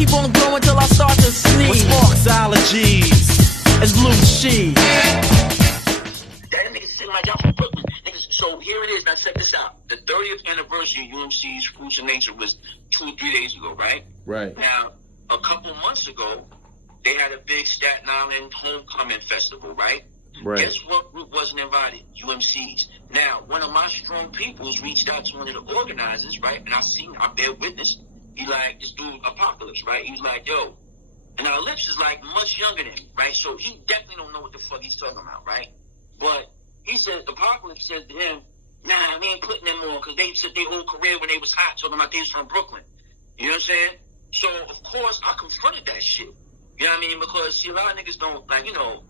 keep on going till I start to sneeze. With sparks, allergies, and blue cheese. That niggas sitting like y'all from Brooklyn. Niggas, so here it is. Now check this out. The 30th anniversary of UMC's Fruits of Nature was 2 or 3 days ago, right? Right. Now, a couple months ago, they had a big Staten Island homecoming festival, right? Right. Guess what group wasn't invited? UMC's. Now, one of my strong peoples reached out to one of the organizers, right? And I bear witness. He like, this dude, Apocalypse, right? He's like, yo. And our Lips is like much younger than him, right? So he definitely don't know what the fuck he's talking about, right? But he said, Apocalypse said to him, nah, we ain't putting them on because they said their whole career when they was hot, talking about they was from Brooklyn. You know what I'm saying? So, of course, I confronted that shit. You know what I mean? Because, see, a lot of niggas don't, like, you know,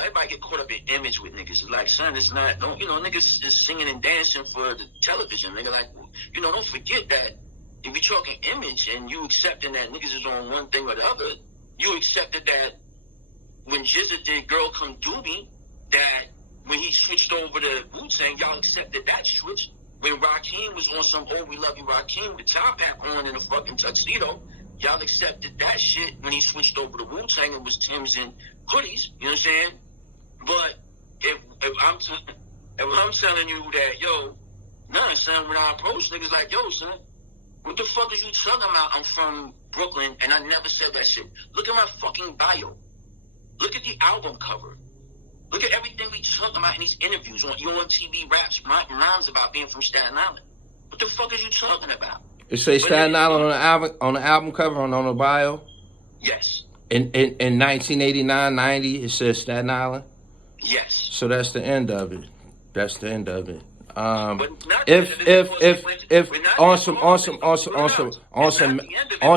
everybody get caught up in image with niggas. It's like, son, it's not, don't, you know, niggas is singing and dancing for the television. Nigga, like, you know, don't forget that if you're talking image and you accepting that niggas is on one thing or the other, you accepted that when JAZ-O did Girl Come Do Me, that when he switched over to wu-tang, y'all accepted that switch. When Rakim was on some "Oh We Love You Rakim" with top hat on in a fucking tuxedo, y'all accepted that shit when he switched over to wu-tang and was Timbs and hoodies. You know what I'm saying? But if I'm telling you that, yo, nah, son, when I approach niggas like, yo, son, what the fuck is you talking about? I'm from Brooklyn and I never said that shit. Look at my fucking bio. Look at the album cover. Look at everything we talking about in these interviews on UMTV Raps. Mine's about being from Staten Island. What the fuck are you talking about? It say Staten Island on the album cover on the bio? Yes. In 1989, 90, it says Staten Island? Yes. So that's the end of it. That's the end of it. If on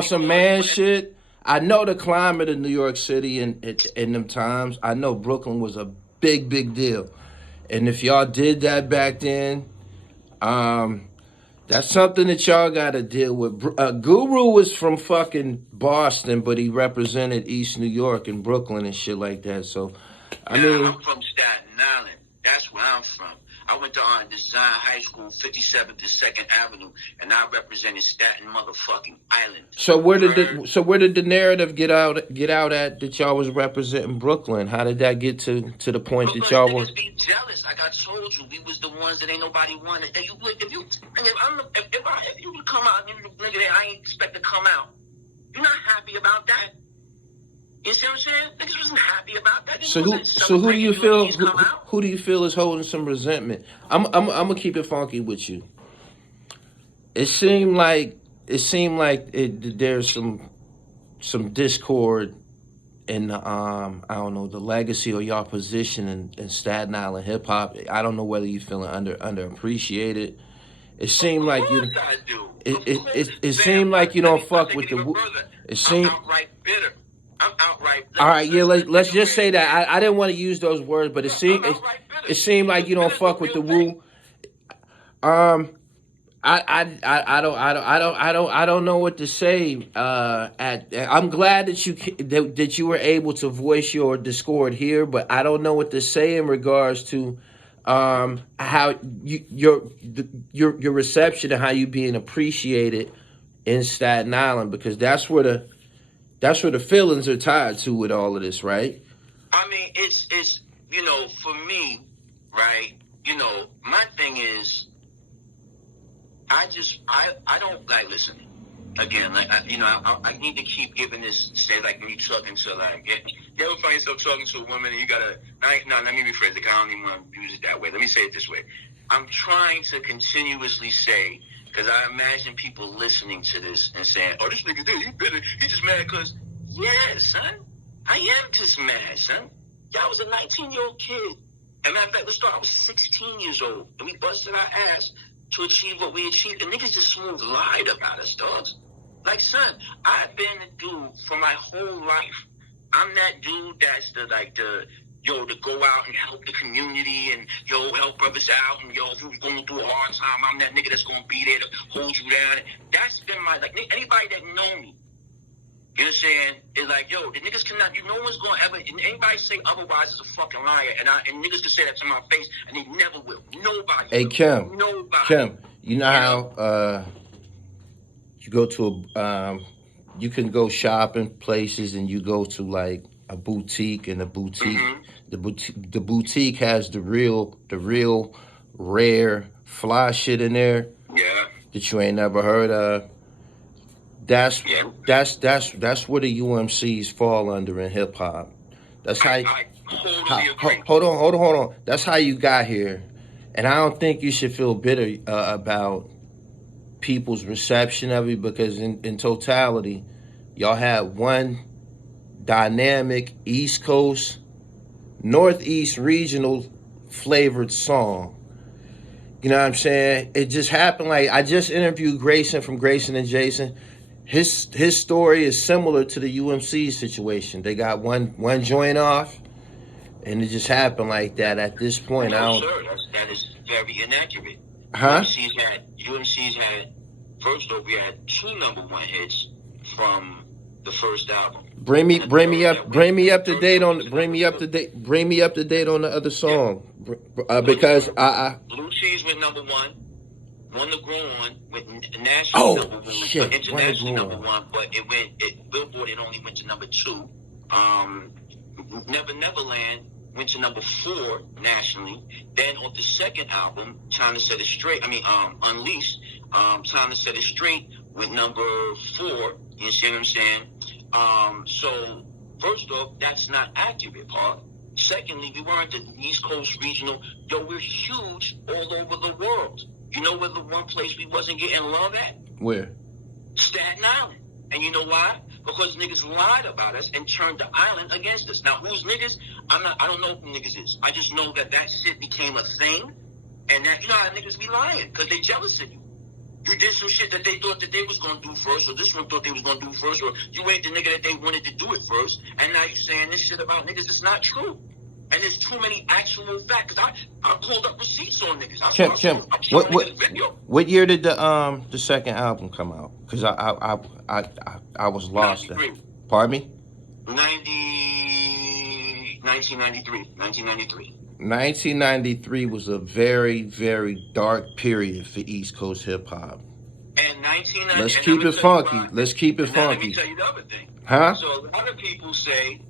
some man shit, I know the climate of New York City in them times. I know Brooklyn was a big deal. And if y'all did that back then, that's something that y'all got to deal with. Guru was from fucking Boston, but he represented East New York and Brooklyn and shit like that. So, I'm from Staten Island. That's where I'm from. I went to Design High School, 57th to 2nd Avenue, and I represented Staten motherfucking Island. So where did the narrative get out at that y'all was representing Brooklyn? How did that get to the point that y'all were? Niggas be jealous. Like I told you, we was the ones that ain't nobody wanted. If you would come out, nigga, that I ain't expect to come out, you're not happy about that. You see what I'm saying? Niggas wasn't happy about that. So who do you feel? Who do you feel is holding some resentment? I'm gonna keep it funky with you. It seemed like there's some discord in the I don't know, the legacy or y'all position in Staten Island hip hop. I don't know whether you feeling underappreciated. It seemed like you. It seemed like you don't fuck with the. It seemed. I'm outright. All right, yeah. Let's just say that I didn't want to use those words, but it seemed like you don't fuck with the Wu. I don't know what to say. I'm glad that you were able to voice your discord here, but I don't know what to say in regards to how your reception and how you being appreciated in Staten Island, because that's where the feelings are tied to with all of this, right? I mean, it's for me, right? My thing is, I don't like, listen, again, like, I need to keep giving this, say, like, when you talking to, like, you ever find yourself talking to a woman and you gotta, let me rephrase it, 'cause I don't even want to use it that way. Let me say it this way. I'm trying to continuously say, because I imagine people listening to this and saying, oh, this nigga did, he just mad because, yeah, son, I am just mad, son. Yeah, I was a 19-year-old kid. And matter of fact, let's start, I was 16 years old, and we busted our ass to achieve what we achieved. And niggas just smooth lied about us, dogs. Like, son, I've been a dude for my whole life. I'm that dude that's to go out and help the community and, help brothers out. And, if you're going through a hard time, I'm that nigga that's going to be there to hold you down. That's been my, like, anybody that know me, you know what I'm saying, is like, the niggas cannot, no one's going to ever, anybody say otherwise is a fucking liar. And niggas can say that to my face, and they never will. Nobody. Hey, Kim. Nobody. Kim, you know how you go to you can go shopping places and you go to like a boutique, and the boutique has the real rare fly shit in there Yeah. that you ain't never heard of. That's Yeah. that's where the UMCs fall under in hip hop. That's how. I totally agree. Hold on. That's how you got here, and I don't think you should feel bitter about people's reception of it, because in totality, y'all had one dynamic East Coast, Northeast regional flavored song. You know what I'm saying? It just happened. Like, I just interviewed Grayson from Grayson and Jason. His story is similar to the UMC situation. They got one joint off, and it just happened like that. At this point, I don't. Sir, that is very inaccurate. Huh? UMC's had first off, we had 2 #1 hits from the first album. Bring me up to date on the other song, because Blue Cheese went #1. One to Grow On went national #1, international #1, but Billboard it only went to #2. Neverland went to #4 nationally. Then on the second album, Time to Set It Straight. Unleashed. Time to Set It Straight went #4. You see what I'm saying? So first off, that's not accurate, Paul. Secondly, we weren't the East Coast regional. Yo, we're huge all over the world. You know where the one place we wasn't getting love at? Where? Staten Island. And you know why? Because niggas lied about us and turned the island against us. Now, who's niggas? I don't know who niggas is. I just know that shit became a thing. And that, you know how niggas be lying? Because they jealous of you. You did some shit that they thought that they was going to do first, or this one thought they was going to do first, or you ain't the nigga that they wanted to do it first, and now you saying this shit about niggas. It's not true. And there's too many actual facts. I pulled up receipts on niggas. Kim, what year did the second album come out? Because I was lost there. Pardon me? 1993. 1993 was a very, very dark period for East Coast hip hop. And 1990. Let's keep it funky. Let's keep it funky. Let me tell you the other thing. Huh? So a lot of people will say,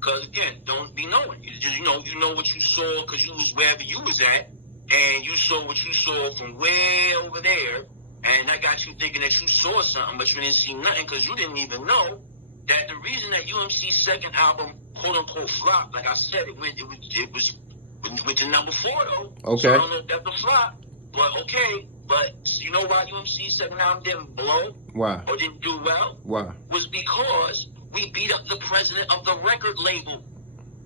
because again, don't be knowing. You know what you saw because you was wherever you was at, and you saw what you saw from way over there, and that got you thinking that you saw something, but you didn't see nothing because you didn't even know that the reason that UMC's second album, quote unquote, flopped, like I said, it went to #4 though. Okay. So I don't know if that's a flop, but okay. But you know why UMC's second album didn't blow? Why? Or didn't do well? Why? Was because we beat up the president of the record label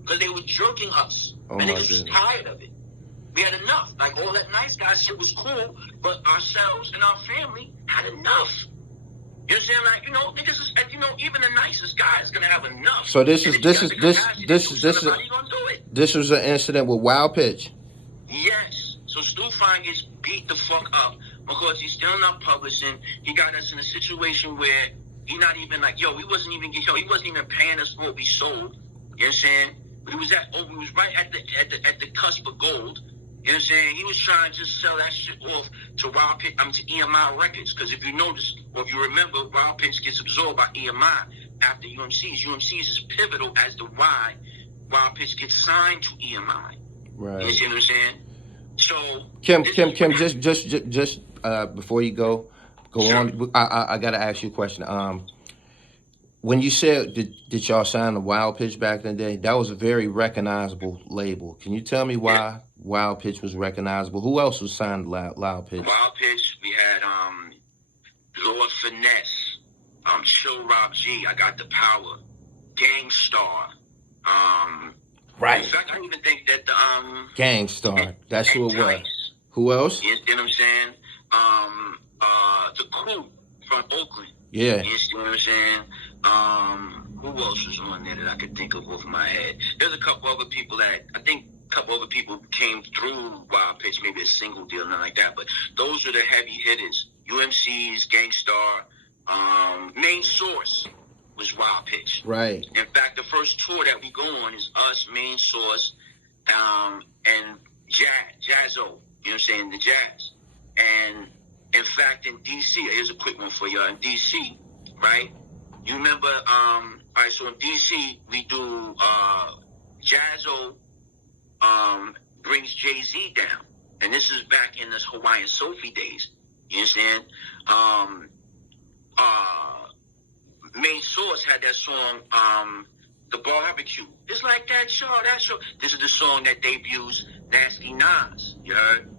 because they were jerking us. Oh, and my niggas was tired of it. We had enough. Like, all that nice guy shit was cool, but ourselves and our family had enough. You know what I'm saying? Like, niggas is, even the nicest guy is gonna have enough. So this was an incident with Wild Pitch. Yes. So Stu Fine gets beat the fuck up because he's still not publishing. He got us in a situation where he not even like, he wasn't even paying us for what we sold. You know what I'm saying? But we was right at the cusp of gold. You know what I'm saying? He was trying to just sell that shit off to to EMI Records. Because if you notice, or if you remember, Wild Pitch gets absorbed by EMI after UMC's. UMC's is pivotal as to why Wild Pitch gets signed to EMI. Right. You see what I'm saying? So Kim, just before you go sure. On. I gotta ask you a question. When you said did y'all sign the Wild Pitch back in the day, that was a very recognizable label. Can you tell me why Wild Pitch was recognizable? Who else was signed to Wild Pitch? Wild Pitch, we had Lord Finesse, Chill Rob G, I Got the Power, Gangstar. Right. In fact, I don't even think that the Gangstar. That's who it was. Who else? You know what I'm saying? The Crew from Oakland. Yeah. You know what I'm saying? Who else was on there that I could think of off my head? There's a couple other people that I think came through Wild Pitch, maybe a single deal, nothing like that. But those are the heavy hitters. UMC's, Gangstar, Main Source was Wild Pitch. Right. In fact, the first tour that we go on is us, Main Source, and JAZ-O. You know what I'm saying? The Jazz. And in fact, in DC, here's a quick one for y'all. In DC, right? You remember, all right, so in DC, we do, JAZ-O, brings Jay-Z down. And this is back in the Hawaiian Sophie days. You understand? Main Source had that song, The Barbecue. It's like that show, that show. This is the song that debuts Nasty Nas, you heard?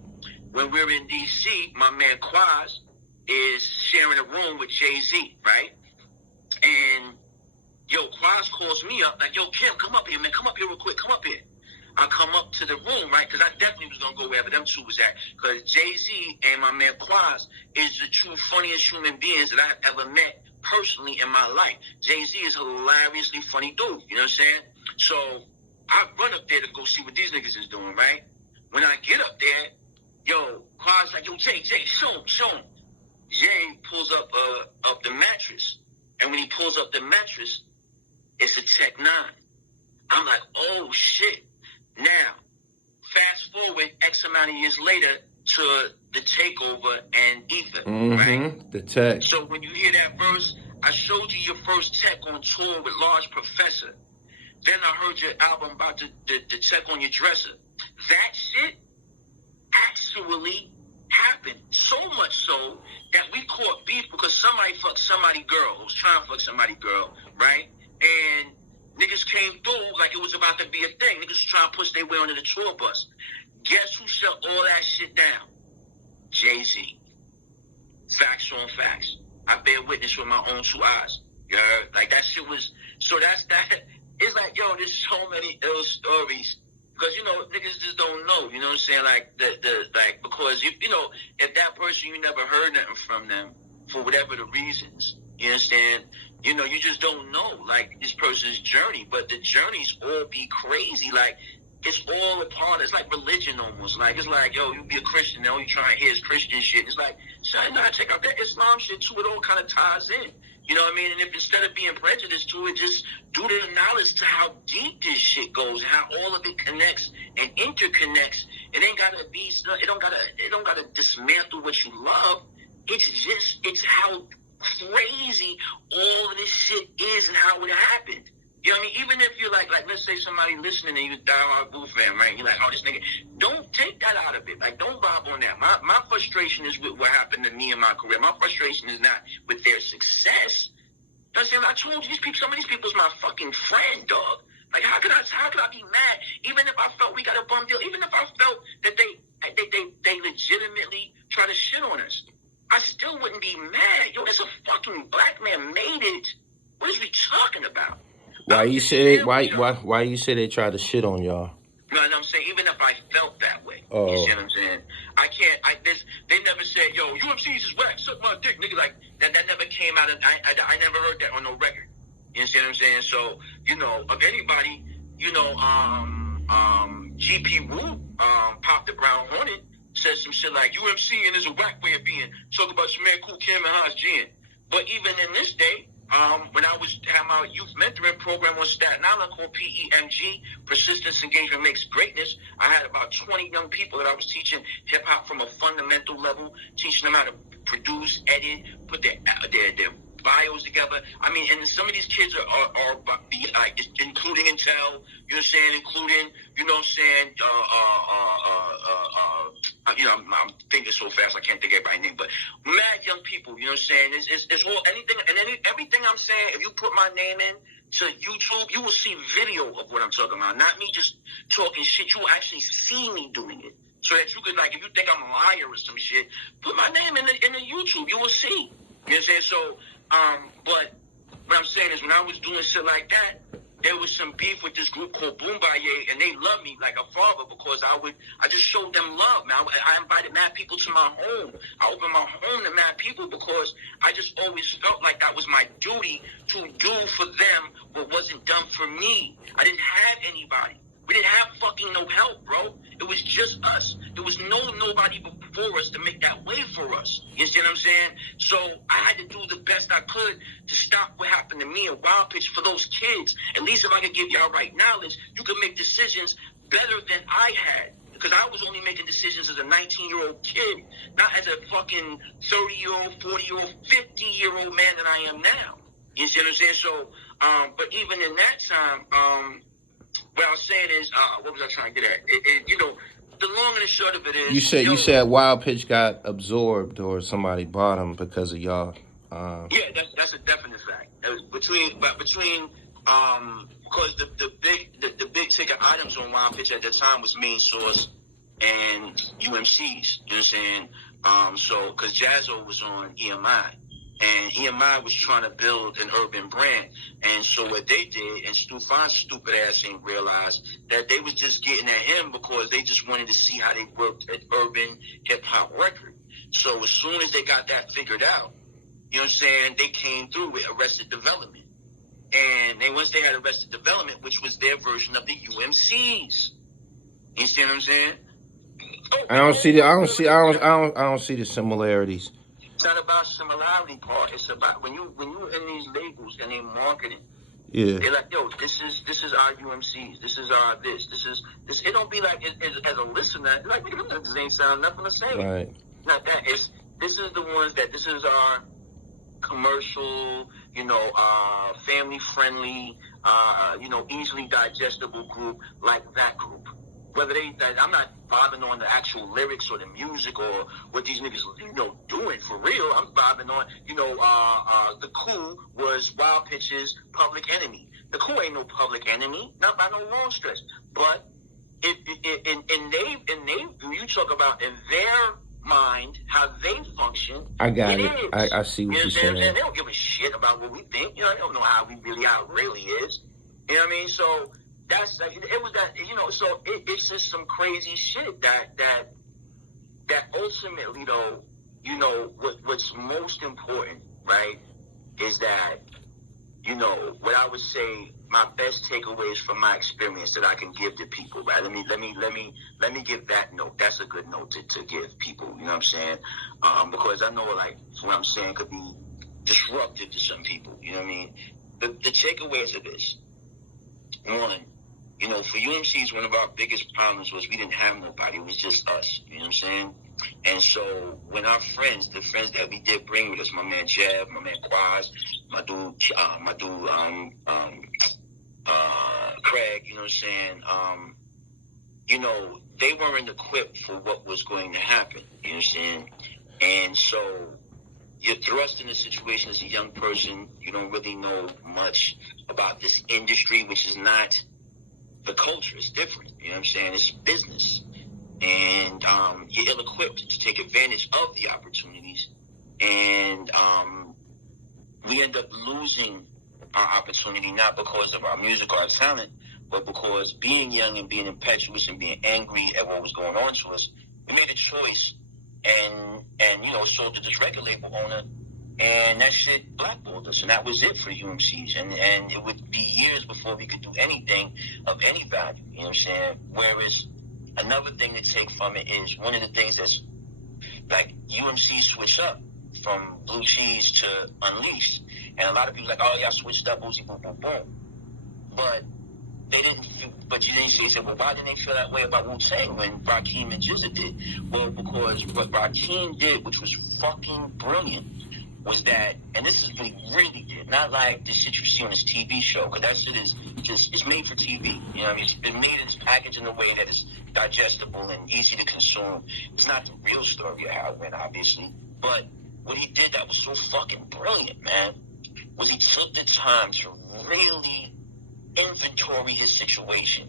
When we're in D.C., my man Quaz is sharing a room with Jay-Z, right? And, yo, Quaz calls me up, like, yo, Kim, come up here, man. Come up here real quick. Come up here. I come up to the room, right? Because I definitely was going to go wherever them two was at. Because Jay-Z and my man Quaz is the two funniest human beings that I've ever met personally in my life. Jay-Z is a hilariously funny dude, you know what I'm saying? So I run up there to go see what these niggas is doing, right? When I get up there, yo, Quaz like, yo, Jay, show him. Jay pulls up the mattress. And when he pulls up the mattress, it's a tech-9. I'm like, oh, shit. Now, fast forward X amount of years later to the Takeover and Ether, right? The tech. So when you hear that verse, I showed you your first tech on tour with Large Professor. Then I heard your album about the tech on your dresser. That shit actually happened. So much so that we caught beef because somebody fucked somebody girl. Was trying to fuck somebody girl, right? And niggas came through like it was about to be a thing. Niggas was trying to push their way onto the tour bus. Guess who shut all that shit down? Jay-Z. Facts on facts. I bear witness with my own two eyes. You heard? Like, that shit was... So that's that. It's like, yo, there's so many ill stories. Because, you know, niggas just don't know. You know what I'm saying? Like, because, you know, if that person, you never heard nothing from them for whatever the reasons, you understand? You know, you just don't know, like, this person's journey. But the journeys all be crazy. Like, it's all a part. It's like religion almost. Like, it's like, yo, you be a Christian, now you trying to hear his Christian shit. It's like, so I know I check out that Islam shit too. It all kind of ties in. You know what I mean? And if instead of being prejudiced to it, just do the knowledge to how deep this shit goes, how all of it connects and interconnects. It ain't gotta be. It don't gotta dismantle what you love. It's how crazy all of this shit is and how it happened. You know what I mean? Even if you're like let's say somebody listening and you diehard Boo fan, right? You're like, oh, this nigga. Don't take that out of it. Like, don't bob on that. My frustration is with what happened to me in my career. My frustration is not with their success. You know what I'm saying? I told you, some of these people's my fucking friend, dog. Like, how could I be mad? Even if I felt we got a bum deal, even if I felt that they legitimately try to shit on us, I still wouldn't be mad. Yo, there's a fucking black man made it. What is we talking about? Why you say they tried to shit on y'all? No, I'm saying even if I felt that way, oh. You see what I'm saying? I can't. They never said, "Yo, UMC's is whack, suck my dick," nigga. Like that never came out. I never heard that on no record. You see what I'm saying? So you know, of anybody, you know, GP Pop the Brown Hornet said some shit like UMC and is a whack way of being. Talk about your man Kool Kim and Hans Jen. But even in this day. When I had my youth mentoring program on Staten Island called PEMG, Persistence Engagement Makes Greatness, I had about 20 young people that I was teaching hip-hop from a fundamental level, teaching them how to produce, edit, put their bios together. I mean, and some of these kids are including Intel, you know what I'm saying, including, you know what I'm saying, you know, I'm thinking so fast I can't think of everybody's name, but mad young people, you know what I'm saying, it's all, anything, and everything I'm saying, if you put my name in to YouTube, you will see video of what I'm talking about, not me just talking shit, you will actually see me doing it, so that you could, like, if you think I'm a liar or some shit, put my name in the YouTube, you will see, you know what I'm saying, so, but what I'm saying is when I was doing shit like that, there was some beef with this group called Boombaye, and they loved me like a father because I just showed them love, man. I invited mad people to my home. I opened my home to mad people because I just always felt like that was my duty to do for them what wasn't done for me. I didn't have anybody. We didn't have fucking no help, bro. It was just us. There was nobody before us to make that way for us. You see what I'm saying? So I had to do the best I could to stop what happened to me and Wild Pitch for those kids. At least if I could give y'all right knowledge, you could make decisions better than I had. Because I was only making decisions as a 19-year-old kid, not as a fucking 30-year-old, 40-year-old, 50-year-old man that I am now. You see what I'm saying? So, but even in that time, what I was saying is, what was I trying to get at? You know, the long and the short of it is... You said Wild Pitch got absorbed or somebody bought him because of y'all. Yeah, that's a definite fact. Because the big ticket items on Wild Pitch at the time was Main Source and UMC's. You know what I'm saying? So because JAZ-O was on EMI. And EMI was trying to build an urban brand. And so what they did, and Stu Fine's stupid ass ain't realized that they was just getting at him because they just wanted to see how they worked at urban hip-hop record. So as soon as they got that figured out, you know what I'm saying, they came through with Arrested Development. And then once they had Arrested Development, which was their version of the UMC's. You see what I'm saying? I don't see the similarities. It's not about similarity part. It's about when you're in these labels and they marketing. Yeah. They're like, yo, this is our UMC's. This is our this. It don't be like as a listener. Like, this ain't sound nothing the same. Right. Not that. This is the ones that this is our commercial, family friendly, easily digestible group like that group. Whether I'm not bothering on the actual lyrics or the music or what these niggas, doing for real. I'm bothering on, the Kool was Wild Pitch's Public Enemy. The Kool ain't no Public Enemy, not by no long stretch. But you talk about in their mind how they function. I got it. I see what you're saying. They don't give a shit about what we think. They don't know how it really is. You know what I mean? So. That's like, it was that, so it's just some crazy shit that ultimately though, what's most important, right, is that, what I would say my best takeaways from my experience that I can give to people, right? Let me give that note. That's a good note to give people, you know what I'm saying? Because I know like what I'm saying could be disruptive to some people, you know what I mean? The takeaways of this, one, for UMC's, one of our biggest problems was we didn't have nobody. It was just us. You know what I'm saying? And so when our friends, the friends that we did bring with us, my man Jab, my man Quaz, my dude Craig, you know what I'm saying? They weren't equipped for what was going to happen. You know what I'm saying? And so you're thrust in a situation as a young person. You don't really know much about this industry, which is not the culture. Is different. You know what I'm saying? It's business. And you're ill-equipped to take advantage of the opportunities. And we end up losing our opportunity, not because of our music or our talent, but because being young and being impetuous and being angry at what was going on to us, we made a choice and sold to this record label owner. And that shit blackballed us, and that was it for UMC's. And it would be years before we could do anything of any value, you know what I'm saying? Whereas another thing to take from it is one of the things that's like UMC switched up from Blue Cheese to Unleashed. And a lot of people like, oh, y'all switched up, boozy, boom, boom, boom. But they didn't, but you didn't say, well, why didn't they feel that way about Wu-Tang when Rakim and JAZ-O did? Well, because what Rakim did, which was fucking brilliant, was that, and this is what he really did, not like the shit you see on this TV show, because that shit is just, it's made for TV, you know what I mean? It's been made, it's packaged in a way that is digestible and easy to consume. It's not the real story of how it went, obviously, but what he did that was so fucking brilliant, man, was he took the time to really inventory his situation.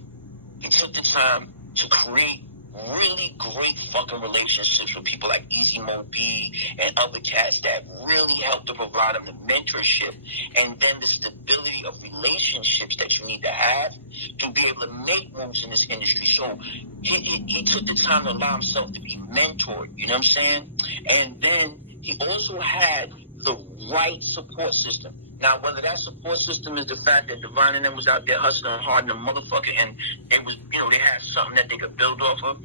He took the time to create really great fucking relationships with people like Easy Mo B and other cats that really helped to provide him the mentorship and then the stability of relationships that you need to have to be able to make moves in this industry. So he took the time to allow himself to be mentored, you know what I'm saying? And then he also had the right support system. Now, whether that support system is the fact that Divine and them was out there hustling hard in the motherfucker and it was, they had something that they could build off of,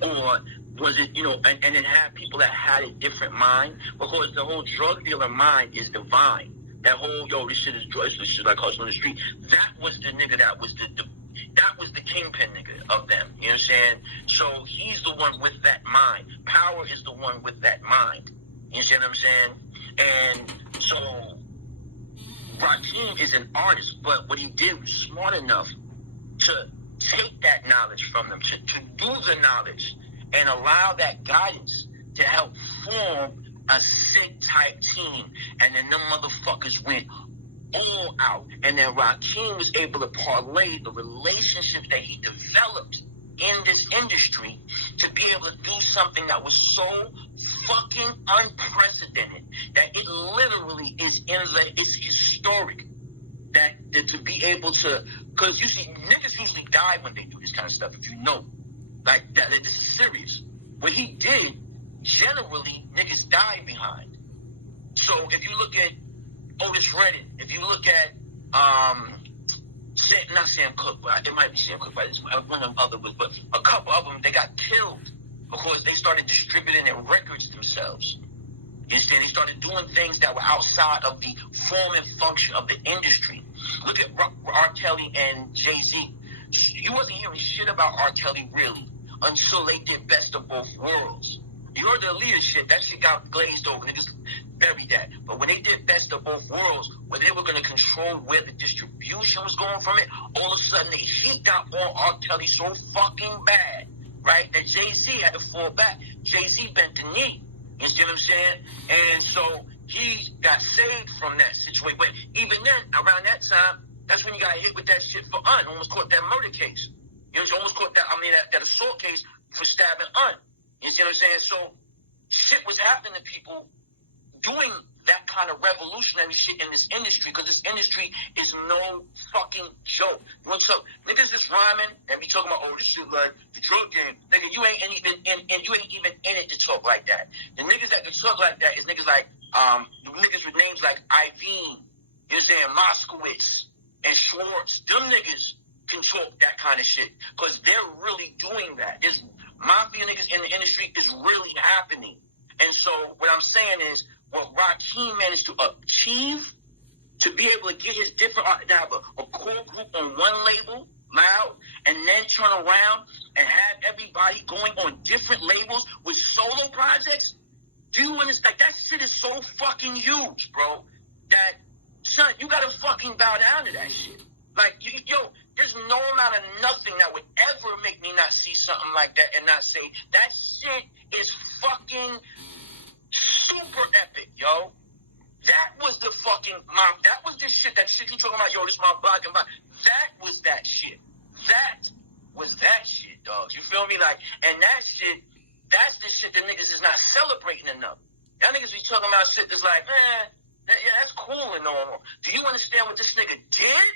or was it, and it had people that had a different mind, because the whole drug dealer mind is Divine. That whole, this shit is drugs, this shit like hustling the street. That was the nigga that was That was the kingpin nigga of them. You know what I'm saying? So he's the one with that mind. Power is the one with that mind. You see what I'm saying? And so Rakim is an artist, but what he did was smart enough to take that knowledge from them, to do the knowledge and allow that guidance to help form a sick type team. And then them motherfuckers went all out. And then Rakim was able to parlay the relationships that he developed in this industry to be able to do something that was so fucking unprecedented that it literally is it's historic. That to be able to, because you see, niggas usually die when they do this kind of stuff, if you know. Like, that this is serious. What he did, generally, niggas die behind. So if you look at Otis Redding, if you look at, not Sam Cooke, but it might be Sam Cooke, but it's one of them other ones, but a couple of them, they got killed because they started distributing their records themselves. You understand? They started doing things that were outside of the form and function of the industry. Look at R. Kelly and Jay-Z. You wasn't hearing shit about R. Kelly, really, until they did Best of Both Worlds. You heard the leadership, that shit got glazed over. Niggas buried that. But when they did Best of Both Worlds, where they were going to control where the distribution was going from it, all of a sudden the heat got on R. Kelly so fucking bad, right, that Jay-Z had to fall back. Jay-Z bent the knee. You see what I'm saying? And so he got saved from that situation. But even then, around that time, that's when he got hit with that shit for almost caught that murder case. You know, almost caught that, that assault case for stabbing You see what I'm saying? So shit was happening to people doing that kind of revolutionary shit in this industry, because this industry is no fucking joke. What's up? Niggas just rhyming and be talking about, oh, this shit like the drug game. Nigga, you ain't even in it to talk like that. The niggas that can talk like that is niggas like, niggas with names like Iveen, you know what I'm saying, Moskowitz, and Schwartz. Them niggas can talk that kind of shit, because they're really doing that. There's mafia niggas in the industry is really happening. And so what I'm saying is, what Rakim managed to achieve, to be able to get his different art, to have a core group on one label, Loud, and then turn around and have everybody going on different labels with solo projects. Do you understand? Like, that shit is so fucking huge, bro, that, son, you gotta fucking bow down to that shit. Like, yo, there's no amount of nothing that would ever make me not see something like that and not say, that shit is fucking super epic, yo. That was the fucking mom. That was the shit. That shit you talking about, yo, this my block and block. That was that shit. That was that shit, dog. You feel me? Like, and that shit, that's the shit that niggas is not celebrating enough. Y'all niggas be talking about shit that's like, yeah, that's cool and all. Do you understand what this nigga did?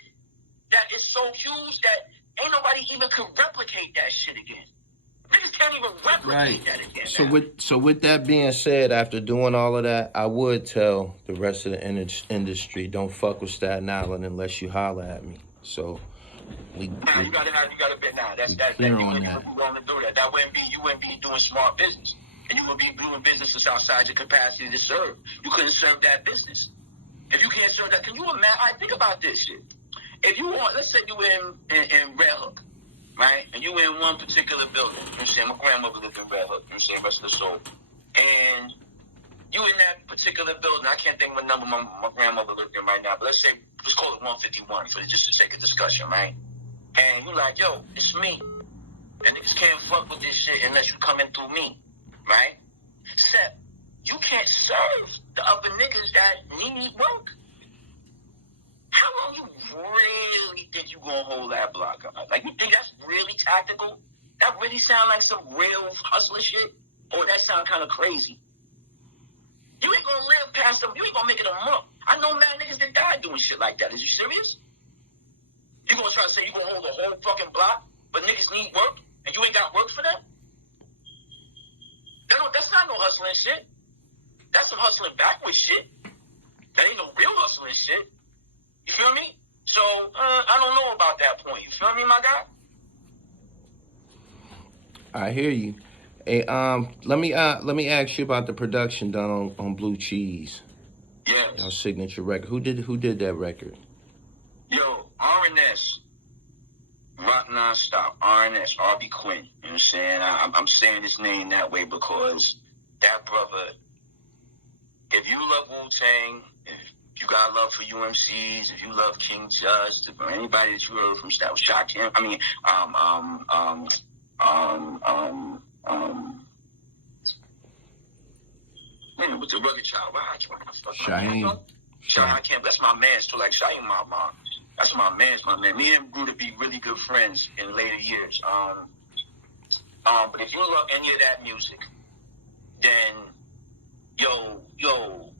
That is so huge that ain't nobody even could replicate that shit again. Niggas can't even replicate that again. So with that being said, after doing all of that, I would tell the rest of the industry, don't fuck with Staten Island unless you holler at me. So you gotta bet now. That's you wouldn't be willing to do that. You wouldn't be doing smart business. And you wouldn't be doing businesses outside your capacity to serve. You couldn't serve that business. If you can't serve that, can you imagine? I think about this shit. If you want, let's say you in Red Hook, right? And you in one particular building. You know what I'm saying? My grandmother lived in Red Hook. You know what I'm saying? Rest of the soul. And you in that particular building. I can't think of what number my grandmother lived in right now, but let's call it 151 for just the sake of discussion, right? And you like, yo, it's me. And niggas can't fuck with this shit unless you come in through me, right? Except you can't serve the other niggas that need work. How long you really think you gonna hold that block up? Like, you think that's really tactical? That really sound like some real hustler shit? Or that sound kind of crazy? You ain't gonna live past them. You ain't gonna make it a month. I know mad niggas that died doing shit like that. Is you serious? You gonna try to say you gonna hold the whole fucking block, but niggas need work, and you ain't got work for them? That's not no hustling shit. That's some hustling backwards shit. That ain't no real hustling shit. You feel me? So, I don't know about that point. You feel me, my guy? I hear you. Hey, let me ask you about the production done on Blue Cheese. Yeah. Your signature record. Who did that record? Yo, R&S. Rock Nonstop, RNS, RB Quinn. You know what I'm saying? I'm saying his name that way because that brother, if you love Wu-Tang, if you got love for UMC's, if you love King Just, or anybody that you heard from Shock Him, I mean, man, with the rugged child, Shaheem. I can't. That's my man. So like Shaheem, my mom. That's my man. Me and him grew to be really good friends in later years. But if you love any of that music, then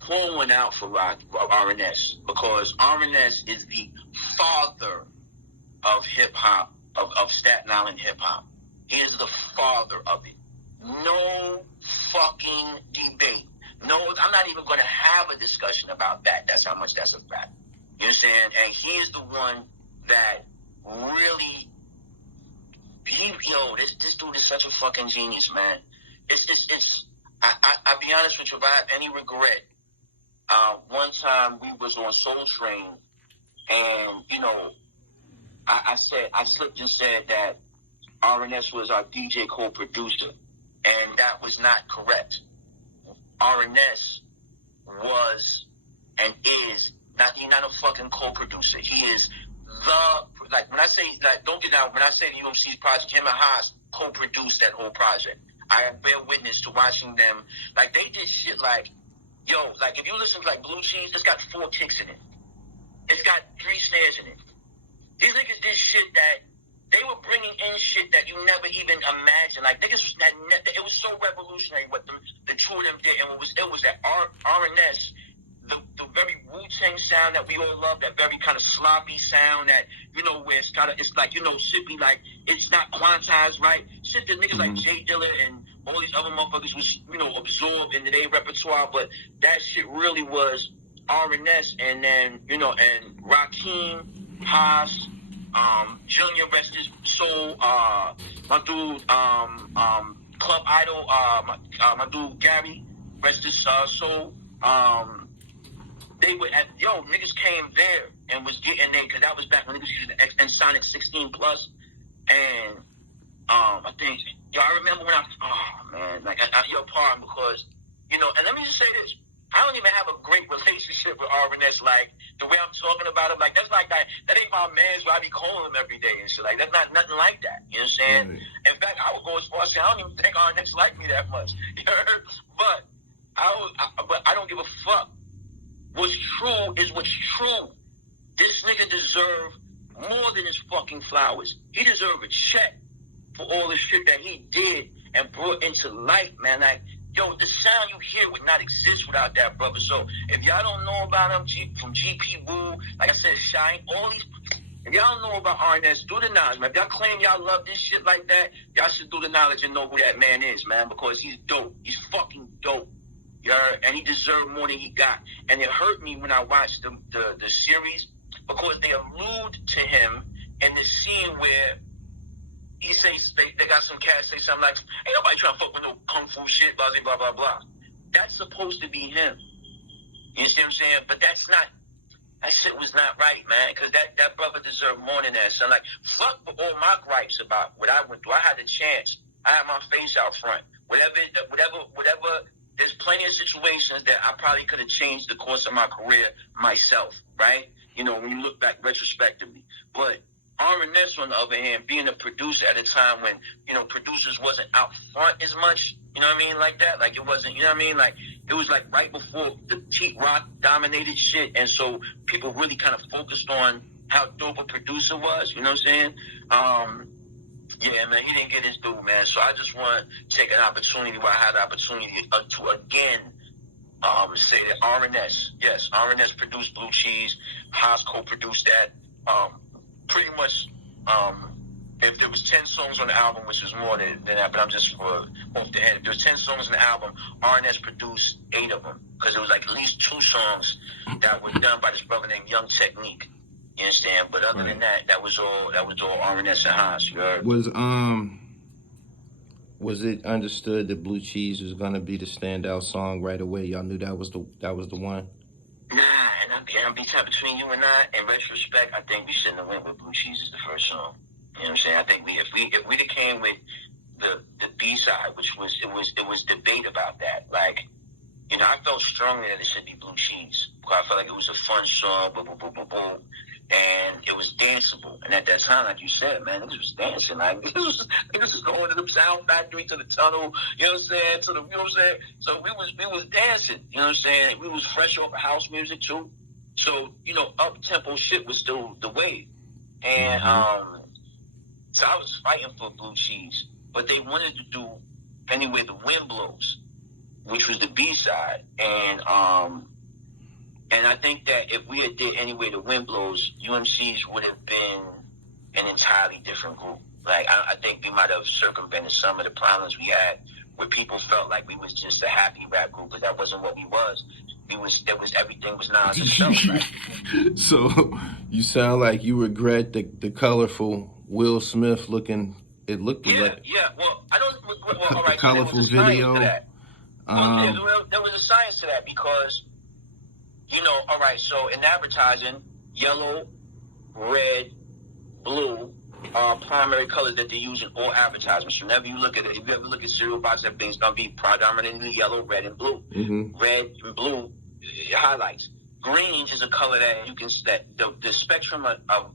pour one out for RNS, because RNS is the father of hip hop, of Staten Island hip hop. He is the father of it. No fucking debate. No, I'm not even going to have a discussion about that. That's how much that's a fact. You understand? And he is the one that really, this dude is such a fucking genius, man. I'll be honest with you, if I have any regret, one time we was on Soul Train, and, I slipped and said that RNS was our DJ co-producer, and that was not correct. RNS was and is he's not a fucking co-producer. He is when I say, don't get out, when I say the UMC's project, him and Haas co-produced that whole project. I bear witness to watching them. Like, they did shit like, if you listen to, like, Blue Cheese, it's got 4 kicks in it. It's got 3 snares in it. These niggas did shit that they were bringing in shit that you never even imagined. Like, niggas was it was so revolutionary what the two of them did. And it was that RNS, the very Wu-Tang sound that we all love, that very kind of sloppy sound that, where it's kind of, it's like, should be like, it's not quantized right. Shit that niggas like Jay Dilla and all these other motherfuckers was, absorbed into their repertoire. But that shit really was RNS, and then, and Rakim, Haas, Junior, rest his soul, my dude, Club Idol, my dude Gary, rest his soul. They were niggas came there and was getting there, because that was back when niggas used the X and Sonic 16 Plus, and I think, I remember when you're pardon, because, and let me just say this, I don't even have a great relationship with RNS, like, the way I'm talking about him, like, that's like that ain't my man, so I be calling him every day and shit, like, that's not nothing like that, you know what I'm saying? Mm-hmm. In fact, I would go as far as saying, I don't even think RNS like me that much, you heard? But I don't give a fuck. What's true is what's true. This nigga deserve more than his fucking flowers. He deserve a check for all the shit that he did and brought into life, man. Like, the sound you hear would not exist without that brother. So if y'all don't know about him, from GP Wu, like I said, Shine, all these, if y'all don't know about RNS, do the knowledge, man. If y'all claim y'all love this shit like that, y'all should do the knowledge and know who that man is, man, because he's dope. He's fucking dope. And he deserved more than he got. And it hurt me when I watched the series, because they allude to him in the scene where he says, they got some cats say something like, ain't nobody trying to fuck with no kung fu shit, blah, blah, blah, blah. That's supposed to be him. You see what I'm saying? But that shit was not right, man, because that brother deserved more than that. So, like, fuck all my gripes about what I went through. I had the chance. I had my face out front. Whatever. There's plenty of situations that I probably could have changed the course of my career myself, right? When you look back retrospectively. But RNS, on the other hand, being a producer at a time when, producers wasn't out front as much, you know what I mean, like that? Like, it wasn't, you know what I mean? Like, it was like right before the THRU dominated shit, and so people really kind of focused on how dope a producer was, you know what I'm saying? Yeah, man, he didn't get his due, man. So I just want to take an opportunity while I had the opportunity to again say that RNS produced Blue Cheese. Haas co-produced that. Pretty much, if there was 10 songs on the album, which was more than that, but I'm just off the head. If there was 10 songs on the album, RNS produced 8 of them, because it was like at least 2 songs that were done by this brother named Young Technique. You understand? But other than that, that was all RNS and Haas. You heard? Was it understood that Blue Cheese was gonna be the standout song right away? Y'all knew that was the one? Nah, and I'll be between you and I, in retrospect, I think we shouldn't have went with Blue Cheese as the first song. You know what I'm saying? I think if we came with the B side, which was it was debate about that. Like, you know, I felt strongly that it should be Blue Cheese. I felt like it was a fun song, boom, boom, boom, boom, boom, and it was danceable. And at that time, like you said, man, niggas was dancing. Like, niggas was going to the Sound Factory, to the tunnel, you know what I'm saying, you know what I'm saying? So we was dancing, you know what I'm saying? We was fresh off of house music, too. So, you know, up-tempo shit was still the wave. And so I was fighting for Blue Cheese. But they wanted to do Anywhere the Wind Blows, which was the B-side. And I think that if we had did Anywhere the Wind Blows, UMC's would have been an entirely different group. Like, I think we might have circumvented some of the problems we had where people felt like we was just a happy rap group, but that wasn't what we was. Everything was non-self, right? So you sound like you regret the colorful Will Smith looking. It looked like Well, I don't. Well, all right. The colorful so there was a video. To that. There was a science to that because, you know, all right. So in advertising, yellow, red, blue are primary colors that they use in all advertisements. So whenever you look at it, if you ever look at cereal boxes, everything's gonna be predominantly yellow, red, and blue. Red and blue highlights. Green is a color that you can the spectrum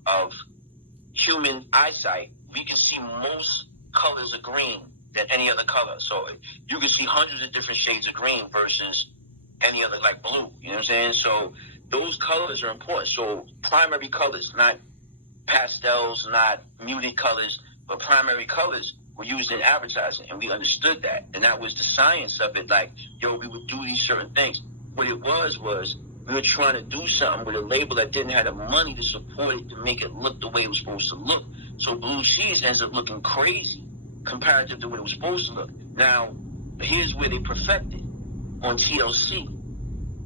of human eyesight. We can see most colors of green than any other color. So you can see hundreds of different shades of green versus any other, like blue. You know what I'm saying? So those colors are important. So primary colors, not pastels, not muted colors, but primary colors were used in advertising, and we understood that. And that was the science of it. Like, yo, we would do these certain things. What it was we were trying to do something with a label that didn't have the money to support it to make it look the way it was supposed to look. So Blue Cheese ends up looking crazy comparative to what it was supposed to look. Now, here's where they perfected on TLC.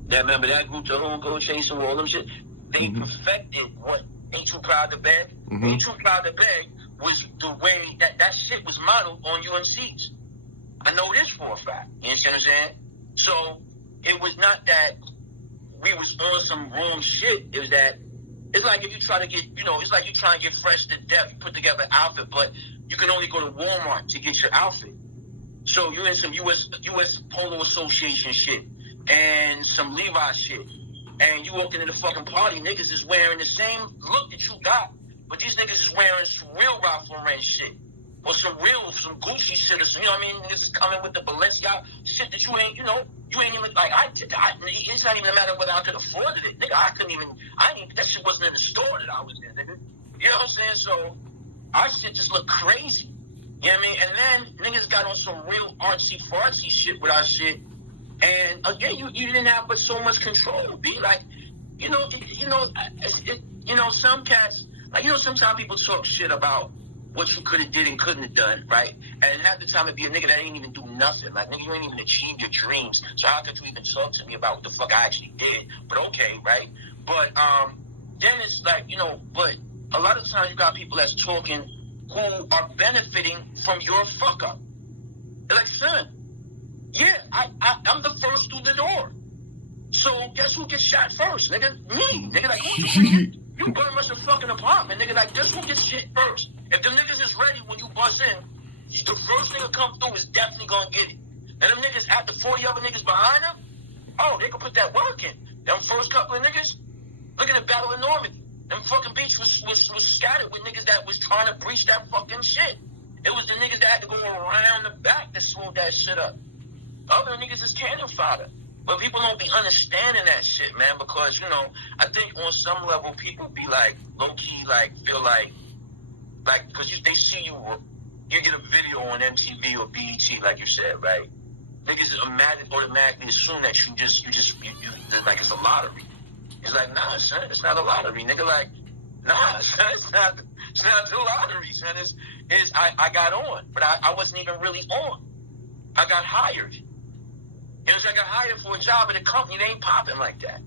That, remember that group, the whole Go Chasing, all them shit? They perfected what Ain't Too Proud to Beg. Ain't Too Proud to Beg was the way that shit was modeled on UMC's. I know this for a fact. You understand what I'm saying? So it was not that we was on some wrong shit. It was that it's like if you try to get, you know, it's like you trying to get fresh to death. You put together an outfit, but you can only go to Walmart to get your outfit. So you're in some U.S. Polo Association shit and some Levi shit. And you walk into the fucking party, niggas is wearing the same look that you got, but these niggas is wearing some real Ralph Lauren shit. Or some Gucci shit or some, you know what I mean? Niggas is coming with the Balenciaga shit that you ain't, you know, you ain't even, like, it's not even a matter of whether I could afford it. Nigga, that shit wasn't in the store that I was in, nigga. You know what I'm saying? So, our shit just looked crazy. You know what I mean? And then niggas got on some real artsy-fartsy shit with our shit. And again, you didn't have but so much control. Be like, some cats, like, you know, sometimes people talk shit about what you could have did and couldn't have done, right? And half the time it'd be a nigga that ain't even do nothing. Like, nigga, you ain't even achieve your dreams. So how could you even talk to me about what the fuck I actually did? But okay, right? But then it's like, you know, but a lot of times you got people that's talking who are benefiting from your fuck up. They're like, son, yeah, I'm the first through the door. So guess who gets shot first? Nigga, me. Nigga, like, you burn us a fucking apartment. Nigga, like, guess who gets shit first? If them niggas is ready when you bust in, the first thing to come through is definitely gonna get it. And them niggas, after 40 other niggas behind them, oh, they can put that work in. Them first couple of niggas, look at the Battle of Normandy. Them fucking beach was scattered with niggas that was trying to breach that fucking shit. It was the niggas that had to go around the back to smooth that shit up. Other niggas is cannon fodder. But people don't be understanding that shit, man, because, you know, I think on some level people be like, low-key, like, feel like, because they see you get a video on MTV or BET, like you said, right? Niggas automatically assume that you like it's a lottery. It's like, nah, son, it's not a lottery. Nigga, like, nah, son, it's not a lottery, son. I got on, but I wasn't even really on. I got hired. It was like I got hired for a job at a company. They ain't popping like that.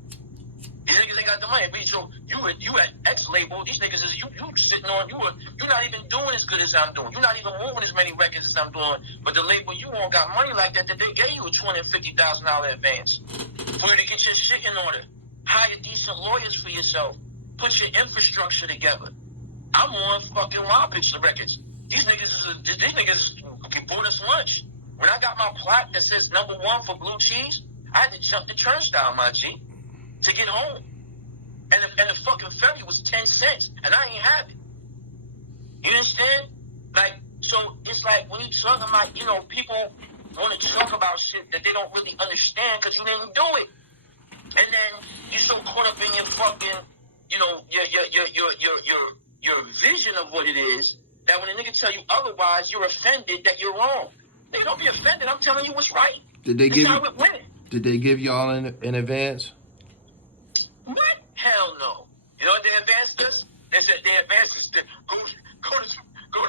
These niggas ain't got the money. So you at X label. These niggas is you sitting on. You're not even doing as good as I'm doing. You're not even moving as many records as I'm doing. But the label you on got money like that they gave you a $250,000 advance for you to get your shit in order. Hire decent lawyers for yourself. Put your infrastructure together. I'm on fucking Wild Picture Records. These niggas bought us lunch. When I got my plaque that says #1 for blue cheese, I had to jump the turnstile, my G, to get home. And the fucking ferry was 10 cents, and I ain't have it. You understand? Like, so it's like when you talking about, you know, people want to talk about shit that they don't really understand because you didn't do it. And then you're so caught up in your fucking, you know, your vision of what it is that when a nigga tell you otherwise, you're offended that you're wrong. Nigga, don't be offended. I'm telling you what's right. Did they give y'all in advance? What? Hell no. You know what they advanced us? They said they advanced us to go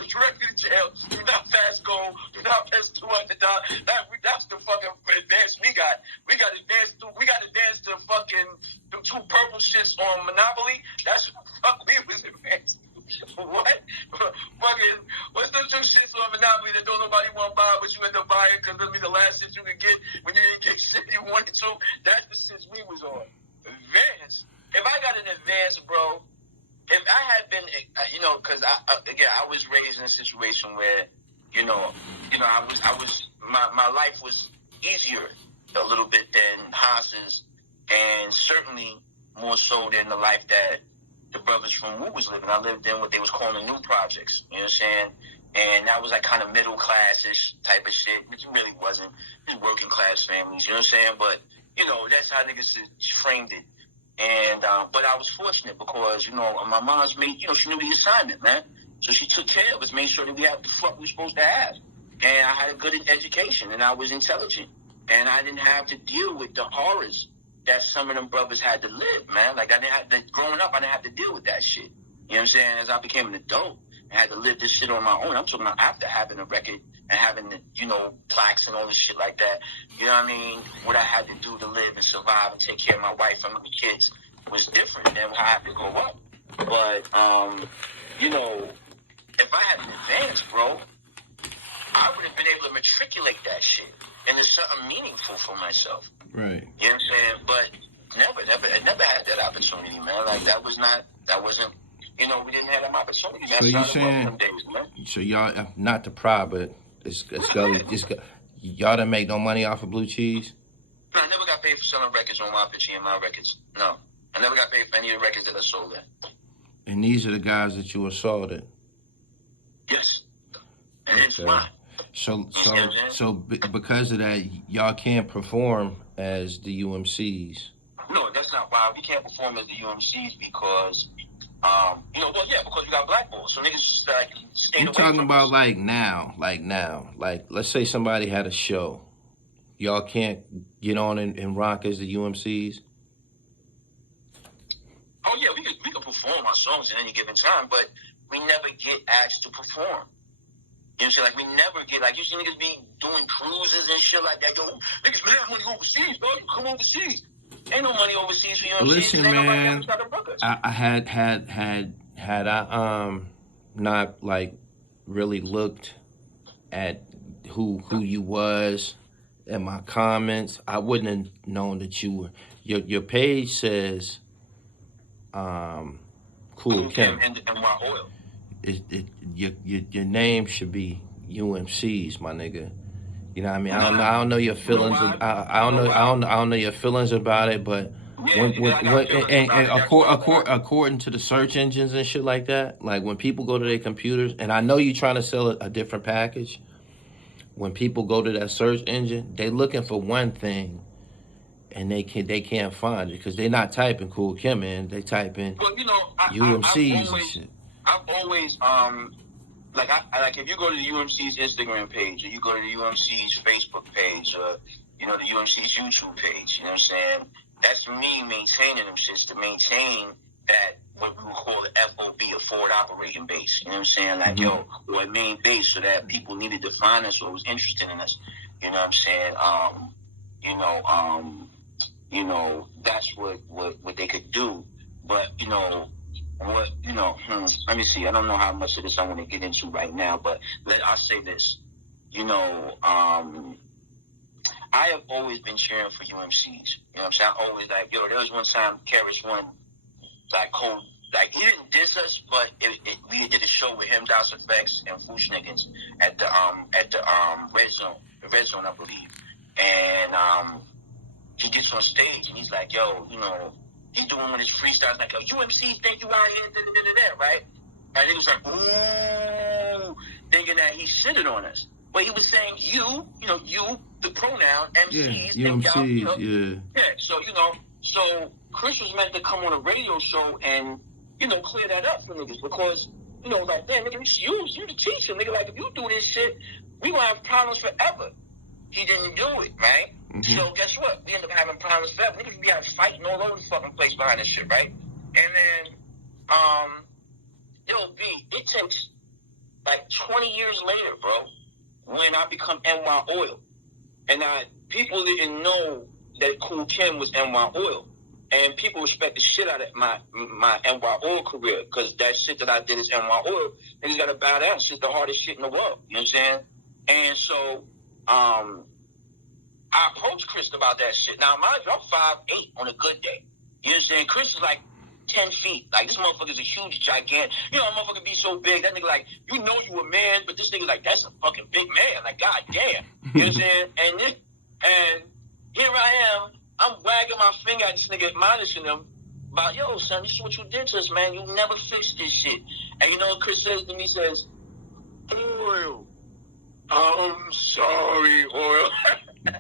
directly to jail. Do not fast go. Do not pass $200. That's the fucking advance we got. We got advanced to fucking the 2 purple shits on Monopoly. That's what the fuck we was advanced. What? Fucking, what's those 2 shits on Monopoly that don't nobody want to buy, but you end up buying because it'll be the last shit you could get when you didn't get shit you wanted to? That's the shits we was on. Advance. If I got an advance, bro, if I had been, you know, because I was raised in a situation where, my life was easier a little bit than Haas's, and certainly more so than the life that the brothers from Wu was living. I lived in what they was calling the new projects, you know what I'm saying? And that was like kind of middle class-ish type of shit, which it really wasn't. It was working class families, you know what I'm saying? But, you know, that's how niggas framed it. And, but I was fortunate because, you know, my mom's made, you know, she knew the assignment, man. So she took care of us, made sure that we had what the fuck we were supposed to have. And I had a good education, and I was intelligent. And I didn't have to deal with the horrors that some of them brothers had to live, man. Like, growing up, I didn't have to deal with that shit. You know what I'm saying? As I became an adult, I had to live this shit on my own. I'm talking about after having a record and having the, you know, plaques and all this shit like that. You know what I mean? What I had to do to live and survive and take care of my wife and my kids was different than how I had to grow up. But, you know, if I had an advance, bro, I would have been able to matriculate that shit into something meaningful for myself. Right. You know what I'm saying? But never had that opportunity, man. Like, that wasn't, you know, we didn't have that opportunity. So you saying, some days, man. So y'all, not to pry, but it's Gully. Y'all didn't make no money off of blue cheese? No, I never got paid for selling records on my pitchy and my records. No. I never got paid for any of the records that I sold at. And these are the guys that you assaulted? Yes. And it's mine. So because of that, y'all can't perform as the UMCs. No, that's not why. We can't perform as the UMCs because, because we got blackballs. So niggas just like staying away. I'm talking about like now. Like, let's say somebody had a show. Y'all can't get on and rock as the UMCs? Oh, yeah, we could perform our songs at any given time, but we never get asked to perform. You know what I'm saying? Like, we never get, like, you see niggas be doing cruises and shit like that. Yo, niggas, man, money overseas, bro. You come overseas. Ain't no money overseas for you. Know Listen, man, I had I not, like, really looked at who you was in my comments, I wouldn't have known that you were. Your page says Kool Kim. And my oil. Your name should be UMC's, my nigga. You know what I mean? I don't know your feelings. I don't know your feelings about it, but according to the search engines and shit like that, like when people go to their computers, and I know you're trying to sell a different package. When people go to that search engine, they looking for one thing, and they can't find it because they're not typing Kool Kim in. They type in UMC's and shit. I've always like if you go to the UMC's Instagram page or you go to the UMC's Facebook page or the UMC's YouTube page, you know what I'm saying? That's me maintaining them shits to maintain that what we would call the FOB, a forward operating base. You know what I'm saying? Like, or a main base so that people needed to find us or was interested in us. You know what I'm saying? That's what they could do. But, let me see. I don't know how much of this I want to get into right now, but I'll say this. I have always been cheering for UMC's. You know what I'm saying? I always there was one time Karis won, like, he didn't diss us, but we did a show with him, Das Effects, and Foosh Niggas at the Red Zone, I believe. And he gets on stage and he's like, yo, you know, he's doing one of his freestyles like, yo, UMC's think you out here, right? And he was like, ooh, thinking that he shitted on us. But he was saying you know, you, the pronoun, MCs, yeah, think y'all, you know. yeah. Yeah, so, you know, so Chris was meant to come on a radio show and, you know, clear that up for niggas because, you know, like, damn, nigga, you the teacher, nigga. Like, if you do this shit, we gonna have problems forever. He didn't do it, right? Mm-hmm. So guess what? We end up having problems forever. Niggas be out fighting all over the fucking place behind this shit, right? And then, yo, B, it takes like 20 years later, bro, when I become NY Oil. And people didn't know that Kool Kim was NY Oil. And people respect the shit out of my NY Oil career because that shit that I did is NY Oil. And you gotta bow down. It's the hardest shit in the world. You know what I'm saying? And so, I approached Chris about that shit. Now, mind you, I'm 5'8" on a good day. You know what I'm saying? Chris is like 10 feet. Like, this motherfucker's a huge, gigantic. You know, a motherfucker be so big. That nigga, like, you know you a man, but this nigga's like, that's a fucking big man. Like, goddamn. You know what I'm saying? And here I am. I'm wagging my finger at this nigga, admonishing him about, yo, son, this is what you did to us, man. You never fixed this shit. And you know what Chris says to me? He says, Oil. I'm sorry, Oil. And,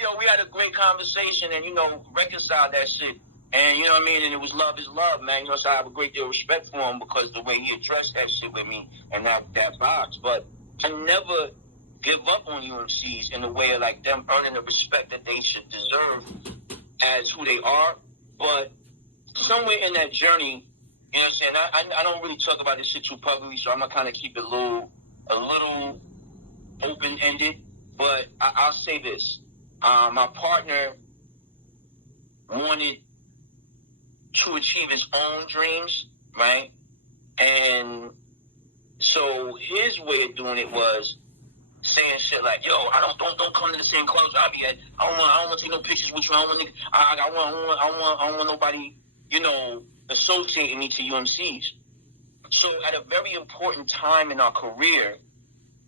yo, we had a great conversation and, you know, reconciled that shit. And, you know what I mean? And it was love is love, man. You know, so I have a great deal of respect for him because the way he addressed that shit with me and that box. But I never give up on UMCs in the way of, like, them earning the respect that they should deserve as who they are. But somewhere in that journey, you know what I'm saying? I don't really talk about this shit too publicly, so I'm going to kind of keep it a little open-ended. But I'll say this. My partner wanted to achieve his own dreams, right? And so his way of doing it was saying shit like, "Yo, don't come to the same clubs I be at. I don't want to take no pictures with you. I don't want nobody, you know, associating me to UMC's." So at a very important time in our career,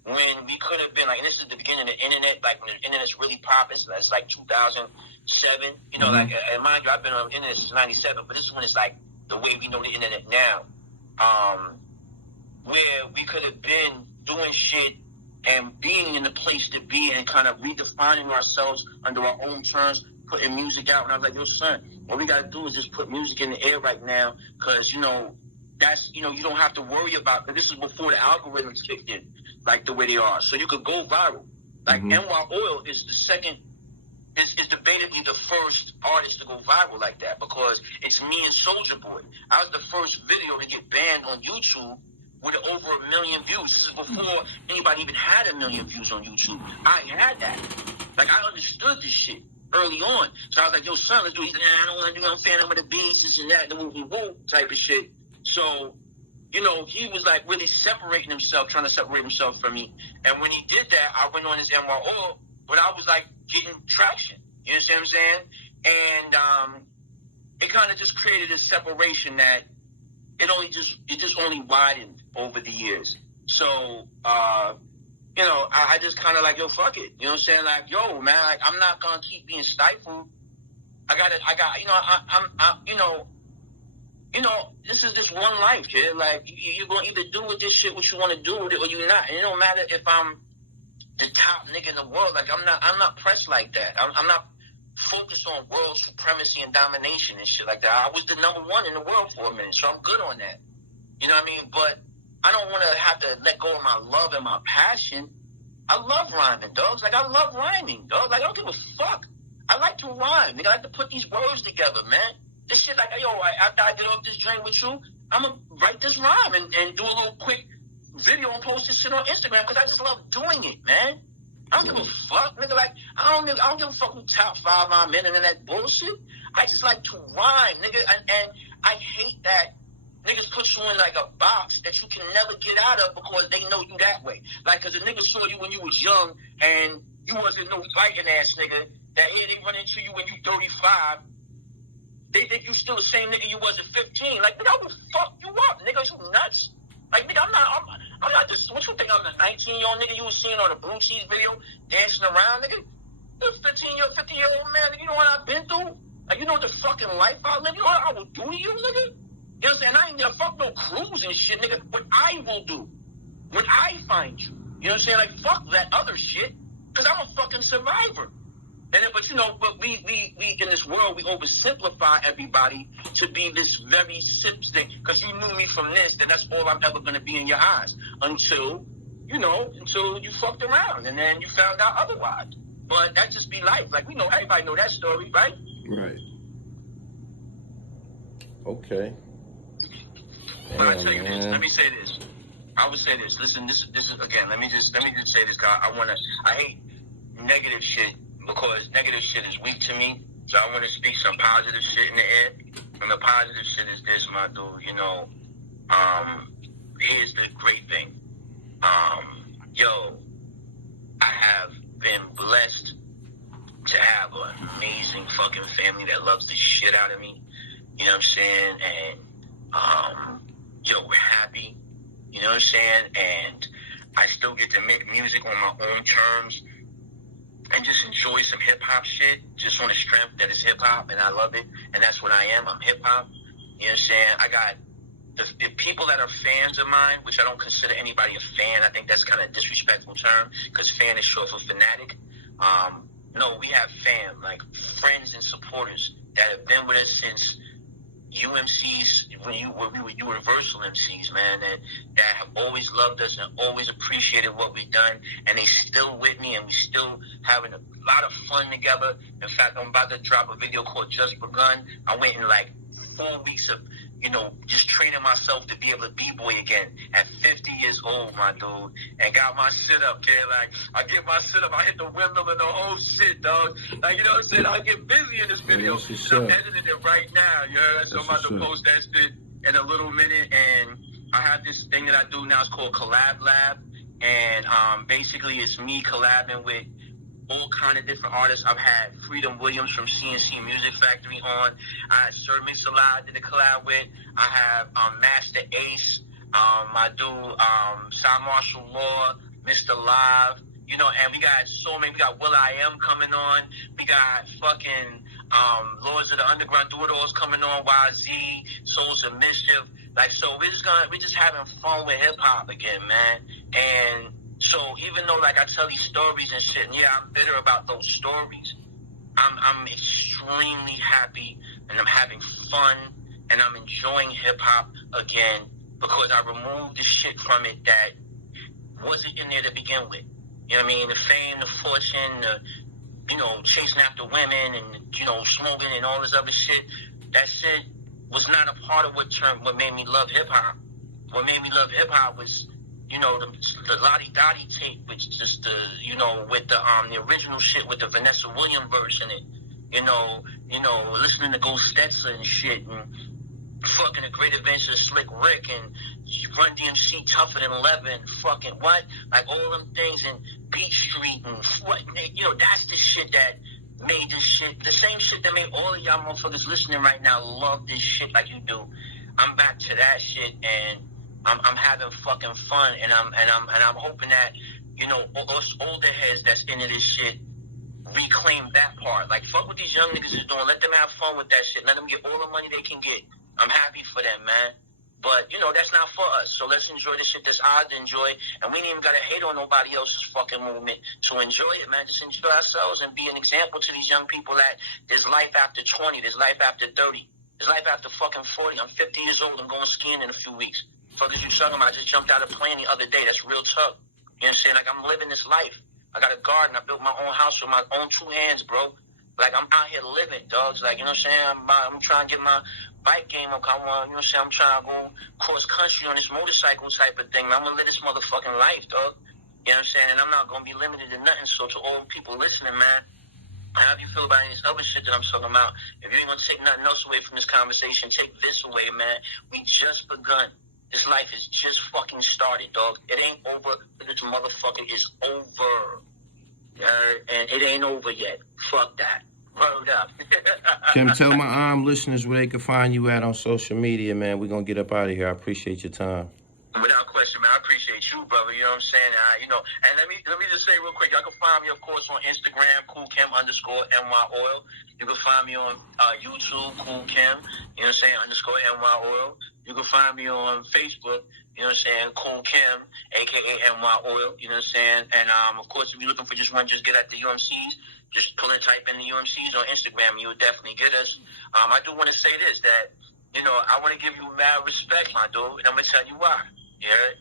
when we could have been like, this is the beginning of the internet, like when the internet's really popping, so that's like 2007, you know, like, and mind you, I've been on the internet since 97, but this is when it's like the way we know the internet now, where we could have been doing shit and being in the place to be and kind of redefining ourselves under our own terms, putting music out. And I was like, yo, son, what we got to do is just put music in the air right now because, you know, that's, you know, you don't have to worry about, this is before the algorithms kicked in, like the way they are. So you could go viral. Like NY Oil is the second, is debatably the first artist to go viral like that because it's me and Soulja Boy. I was the first video to get banned on YouTube with over 1 million views. This is before anybody even had 1 million views on YouTube. I had that. Like, I understood this shit early on. So I was like, yo, son, let's do it. He's like, I don't want to do, I'm fan of the beats, this and that, the woo type of shit. So, you know, he was like really separating himself, trying to separate himself from me. And when he did that, I went on his NYO, but I was like getting traction. You understand what I'm saying? And it kind of just created a separation that it just only widened over the years. So, you know, I just kind of like, yo, fuck it. You know what I'm saying? Like, yo, man, like, I'm not going to keep being stifled. You know, this is just one life, kid. Like, you're going to either do with this shit what you want to do with it or you're not. And it don't matter if I'm the top nigga in the world. Like, I'm not pressed like that. I'm not focused on world supremacy and domination and shit like that. I was the #1 in the world for a minute, so I'm good on that. You know what I mean? But I don't want to have to let go of my love and my passion. I love rhyming, dogs. Like, I love rhyming, dog. Like, I don't give a fuck. I like to rhyme. Nigga, I like to put these words together, man. This shit like, yo, after I get off this drink with you, I'm going to write this rhyme and do a little quick video and post this shit on Instagram because I just love doing it, man. I don't give a fuck, nigga. Like, I don't give a fuck who top 5 my men and that bullshit. I just like to rhyme, nigga. And I hate that niggas put you in like a box that you can never get out of because they know you that way. Like, cause the niggas saw you when you was young and you wasn't no fighting ass nigga. That here they run into you when you 35. They think you still the same nigga you was at 15. Like, nigga, I will fuck you up, nigga. You nuts? saw the Blue Cheese video, dancing around, nigga. The 50-year-old man, nigga, you know what I've been through? Like, you know the fucking life I live? You know what I will do to you, nigga? You know what I'm saying? I ain't gonna fuck no cruise and shit, nigga. What I will do when I find you. You know what I'm saying? Like, fuck that other shit, because I'm a fucking survivor. And then, but you know, but we in this world, we oversimplify everybody to be this very simple thing. Because you knew me from this, then that's all I'm ever going to be in your eyes. Until you fucked around. And then you found out otherwise. But that just be life. Like, we know, everybody know that story, right? Right. Okay. But I tell you this, let me say this. I would say this. Listen, this is again. Let me just say this, guy. I hate negative shit because negative shit is weak to me. So I want to speak some positive shit in the air. And the positive shit is this, my dude. You know, here's the great thing. I have been blessed to have an amazing fucking family that loves the shit out of me. You know what I'm saying? And we're happy. You know what I'm saying? And I still get to make music on my own terms and just enjoy some hip-hop shit just on the strength that it's hip-hop, and I love it, and that's what I am. I'm hip-hop. You know what I'm saying? I got the people that are fans of mine, which I don't consider anybody a fan. I think that's kind of a disrespectful term because fan is short for fanatic. No, we have fam, like friends and supporters that have been with us since UMC's, when we were Universal MCs, man, and that have always loved us and always appreciated what we've done, and they still with me, and we still having a lot of fun together. In fact, I'm about to drop a video called Just Begun. I went in like 4 weeks of, just training myself to be able to b-boy again at 50 years old, my dude, and got my shit up, kid. Like, I get my shit up, I hit the windmill and the whole shit, dog. Like, you know what I'm saying? I get busy in this video. So I'm editing it right now, you heard? So I'm about to post that shit in a little minute, and I have this thing that I do now. It's called Collab Lab, and basically it's me collabing with all kind of different artists. I've had Freedom Williams from CNC Music Factory on. I had Sir Mix-a-Lot I did a collab with. I have Master Ace. I do Cy Martial Law, Mr. Live. And we got so many. We got Will I Am coming on. We got fucking Lords of the Underground Do-It-Alls coming on. YZ, Souls of Mischief. Like, so we're just having fun with hip hop again, man. And so even though, like, I tell these stories and shit, and yeah, I'm bitter about those stories, I'm extremely happy, and I'm having fun, and I'm enjoying hip-hop again because I removed the shit from it that wasn't in there to begin with. You know what I mean? The fame, the fortune, chasing after women and, smoking and all this other shit. That shit was not a part of what made me love hip-hop. What made me love hip-hop was the Lottie Dottie tape, which just with the original shit with the Vanessa Williams verse in it, listening to Ghost Stetson and shit, and fucking The Great Adventure of Slick Rick, and Run DMC Tougher Than 11, fucking what? Like all them things, and Beat Street, and what, that's the shit that made this shit, the same shit that made all of y'all motherfuckers listening right now love this shit like you do. I'm back to that shit, and I'm having fucking fun, and I'm hoping that us older heads that's into this shit reclaim that part. Like, fuck what these young niggas is doing. Let them have fun with that shit. Let them get all the money they can get. I'm happy for them, man. But that's not for us. So let's enjoy the shit that's ours to enjoy, and we ain't even gotta hate on nobody else's fucking movement to enjoy it, man. Just enjoy ourselves and be an example to these young people that there's life after 20, there's life after 30, there's life after fucking 40. I'm 50 years old. I'm going skiing in a few weeks. Fuck is you talking about? I just jumped out of a plane the other day. That's real tough. You know what I'm saying? Like, I'm living this life. I got a garden. I built my own house with my own 2 hands, bro. Like, I'm out here living, dogs. Like, you know what I'm saying? I'm trying to get my bike game up. I want, you know what I'm saying? I'm trying to go cross country on this motorcycle type of thing. I'm going to live this motherfucking life, dog. You know what I'm saying? And I'm not going to be limited to nothing. So to all people listening, man, how do you feel about any of this other shit that I'm talking about? If you ain't going to take nothing else away from this conversation, take this away, man. We just begun. This life is just fucking started, dog. It ain't over. This motherfucker is over. And it ain't over yet. Fuck that. Word up. Kim, tell my listeners where they can find you at on social media, man. We're going to get up out of here. I appreciate your time. Without question, man. I appreciate appreciate you, brother. You know what I'm saying? And let me just say real quick. Y'all can find me, of course, on Instagram, Kool Kim _NY Oil. You can find me on YouTube, Kool Kim. You know what I'm saying? _NY Oil. You can find me on Facebook. You know what I'm saying? Kool Kim, aka NY Oil. You know what I'm saying? And of course, if you're looking for just one, just get at the UMC's. Just pull and type in the UMC's on Instagram. You will definitely get us. I do want to say this, that I want to give you mad respect, my dude, and I'm gonna tell you why. You hear it?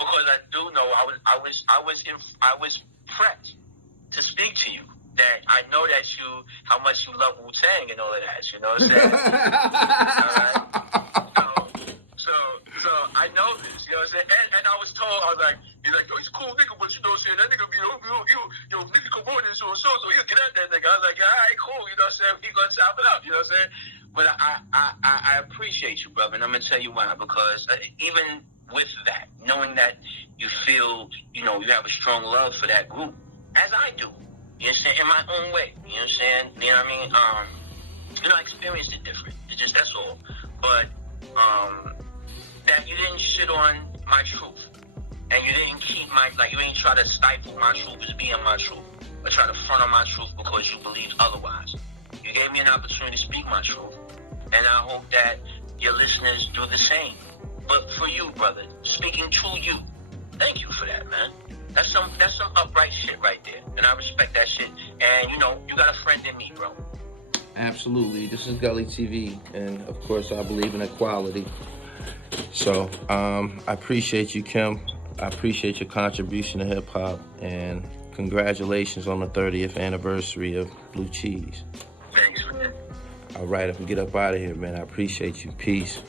Because I do know I was prepped to speak to you. That I know that how much you love wu-tang and all of that. You know what I'm saying? All right. So I know this. You know what I'm saying? And I was told, I was like, he's like, he's a cool nigga, but you know what I'm saying? That nigga be nigga come on and so he'll get at that nigga. I was like, all right, cool. You know what I'm saying? He gonna chop it up. You know what I'm saying? But I appreciate you, brother, and I'm gonna tell you why. Because even with that, knowing that you feel, you have a strong love for that group, as I do. You know what I'm saying? In my own way. You know what I'm saying? You know what I mean? I experienced it different. It's just, that's all. But that you didn't shit on my truth. And you didn't keep you ain't try to stifle my truth as being my truth. Or try to front on my truth because you believed otherwise. You gave me an opportunity to speak my truth. And I hope that your listeners do the same. But for you, brother, speaking to you, thank you for that, man. That's some upright shit right there. And I respect that shit. And, you got a friend in me, bro. Absolutely. This is Gully TV. And, of course, I believe in equality. So, I appreciate you, Kim. I appreciate your contribution to hip-hop. And congratulations on the 30th anniversary of Blue Cheese. Thanks, man. All right, I can get up out of here, man. I appreciate you. Peace.